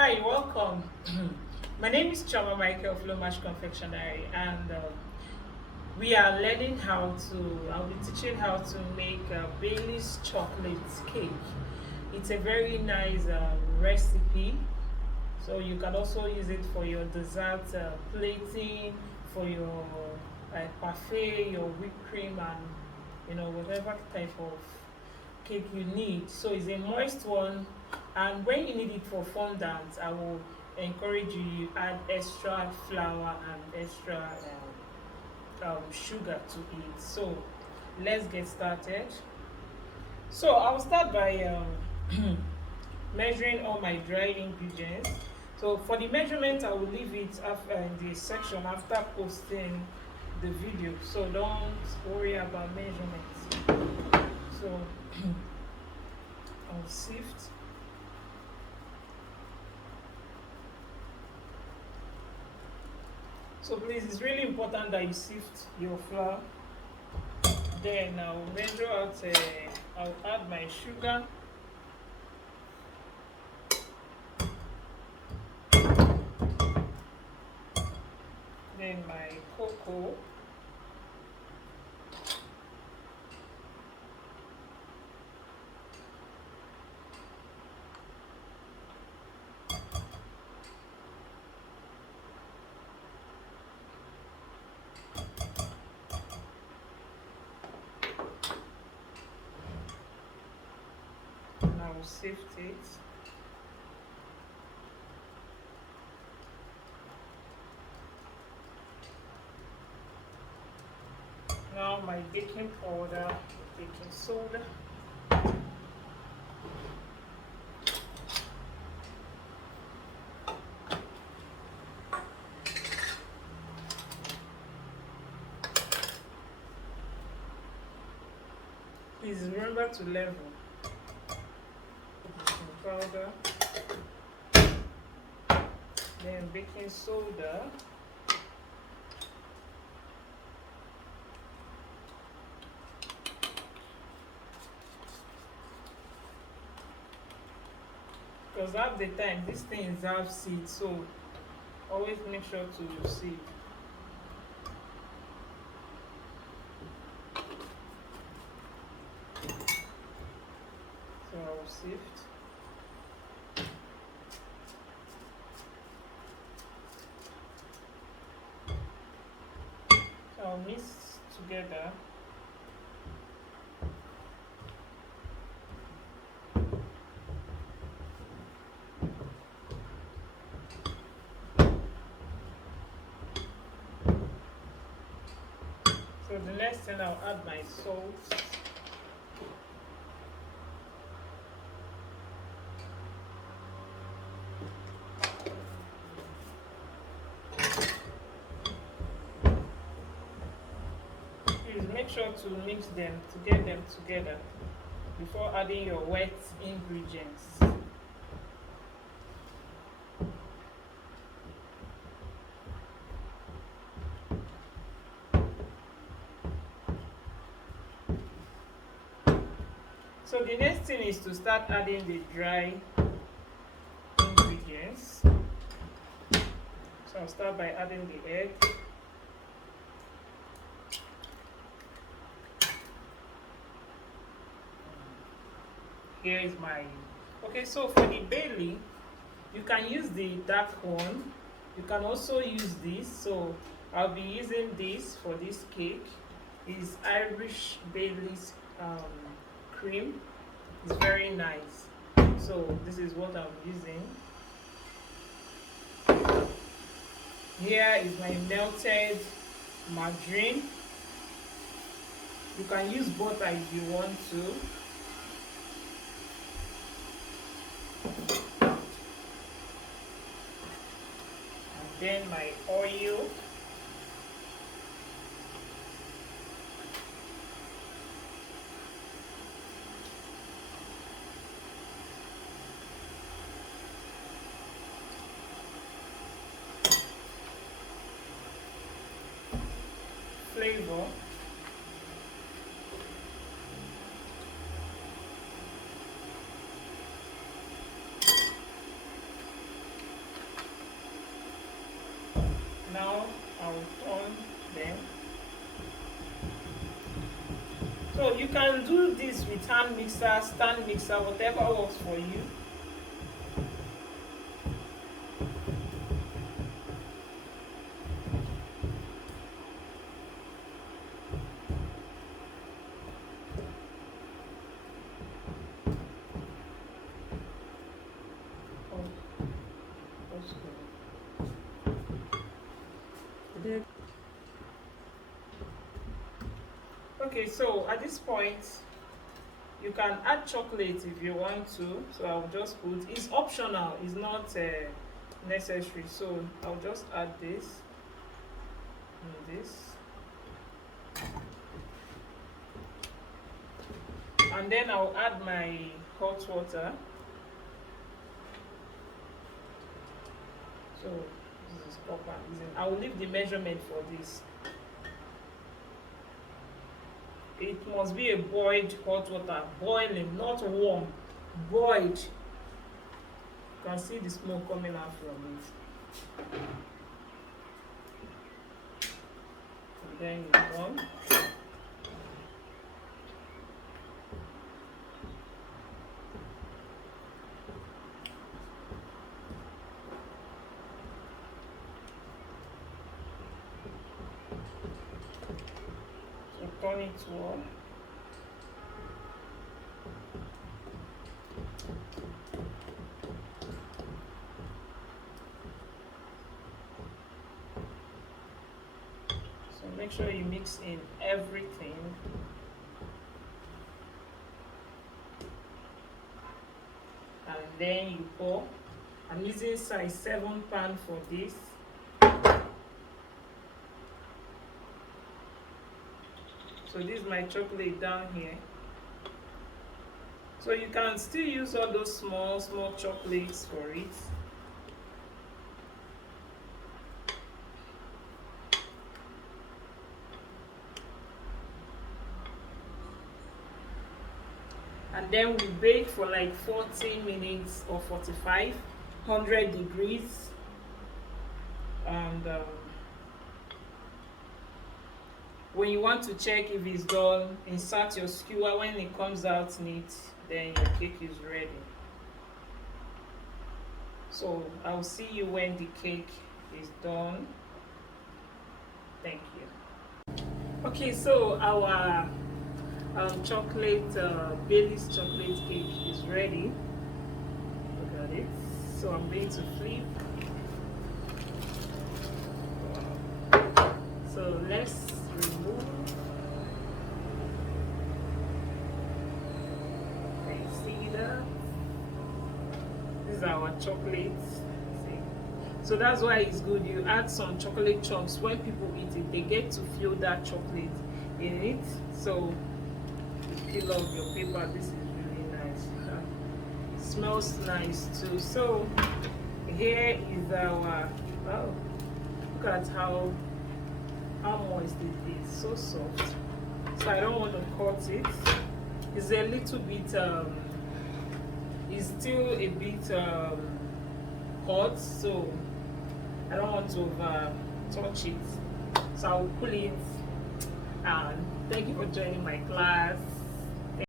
Hi, welcome. My name is Chama Michael of Lomash Confectionery, and we are learning how to. I'll be teaching how to make Bailey's chocolate cake. It's a very nice recipe, so you can also use it for your dessert plating, for your parfait, your whipped cream, and whatever type of cake you need. So it's a moist one, and when you need it for fondant, I will encourage you add extra flour and extra sugar to it. So let's get started. So I'll start by measuring all my dry ingredients. So for the measurement, I will leave it after in the section after posting the video. So don't worry about measurements. So I'll sift. So please, it's really important that you sift your flour. Then I'll measure out. I'll add my sugar. Then my cocoa. And I will sift it. Now my baking powder, baking soda. Please remember to level. Baking powder, then baking soda. Because half the time this thing is half seed, so always make sure to seed. So I'll sift. So I'll mix together. So the next thing, I'll add my salt. Please make sure to mix them to get them together before adding your wet ingredients. So the next thing is to start adding the dry ingredients. So I'll start by adding the egg. Here is my okay. So for the Bailey, you can use the dark one. You can also use this. So I'll be using this for this cake. It's Irish Bailey's cream. It's very nice. So this is what I'm using. Here is my melted margarine. You can use butter if you want to. And then my oil. Flavor. Now I'll turn them. So you can do this with hand mixer, stand mixer, whatever works for you. Oh, that's good. Okay, so at this point you can add chocolate if you want to. So I'll just put, it's optional, it's not necessary. So I'll just add this and this, and then I'll add my hot water. So this is copper. I will leave the measurement for this. It must be a boiled hot water, boiling, not warm, boiled. You can see the smoke coming out from it. And then it's done. Turn it on. So make sure you mix in everything. And then you pour. I'm using size 7 pan for this. So this is my chocolate down here. So you can still use all those small chocolates for it. And then we bake for like 40 minutes or 45, 100 degrees. And when you want to check if it's done, insert your skewer. When it comes out neat, then your cake is ready. So I'll see you when the cake is done. Thank you. Okay, so our chocolate Bailey's chocolate cake is ready. Look at it. So I'm going to flip. So let's remove. Can you see that? This is our chocolate. See? So that's why it's good. You add some chocolate chunks. When people eat it, they get to feel that chocolate in it. So you peel off your paper. This is really nice. It smells nice too. So here is our, oh, look at how moist it is, so soft. So I don't want to cut it. It's a little bit it's still a bit hot, so I don't want to touch it. So I'll pull it. And thank you for joining my class.